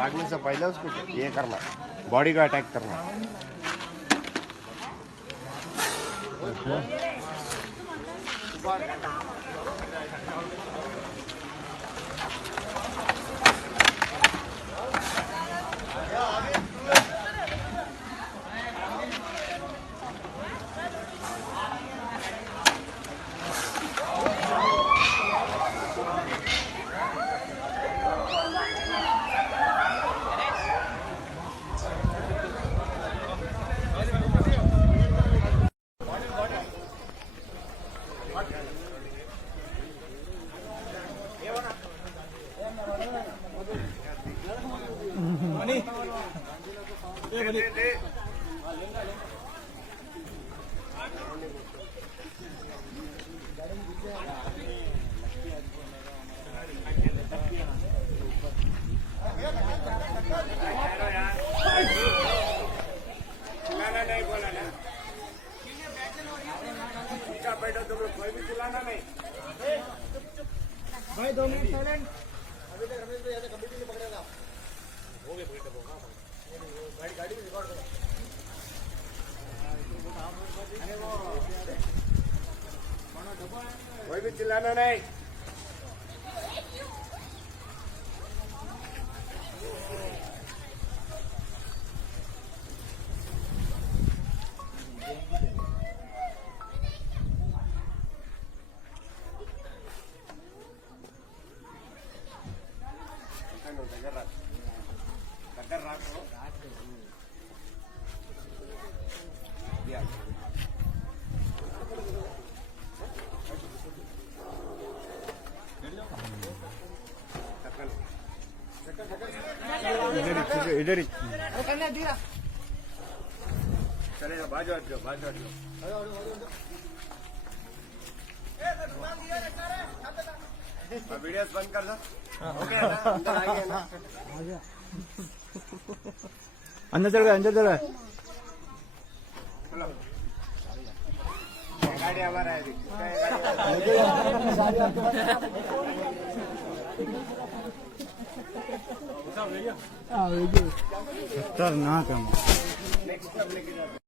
भागने से पहले उसको ये करना, बॉडी को अटैक करना। भाई 2 मिनट साइलेंट। अभी तक रमेश भाई ऐसे कंप्लीट नहीं पकड़ेगा। हो गए गाड़ी में रिकॉर्ड करो। अरे वो कोई भी चिल्लाना नहीं। దగ్గర రాకు इधर ही चलेगा। बाजू हट जाओ, बाजू हट जाओ। वीडियोस बंद कर दो। ओके ना, अंदर आ गया ना। अंदर चल गए, अंदर चल गए। गाड़ी हमारा है। खतरनाक है। नेक्स्ट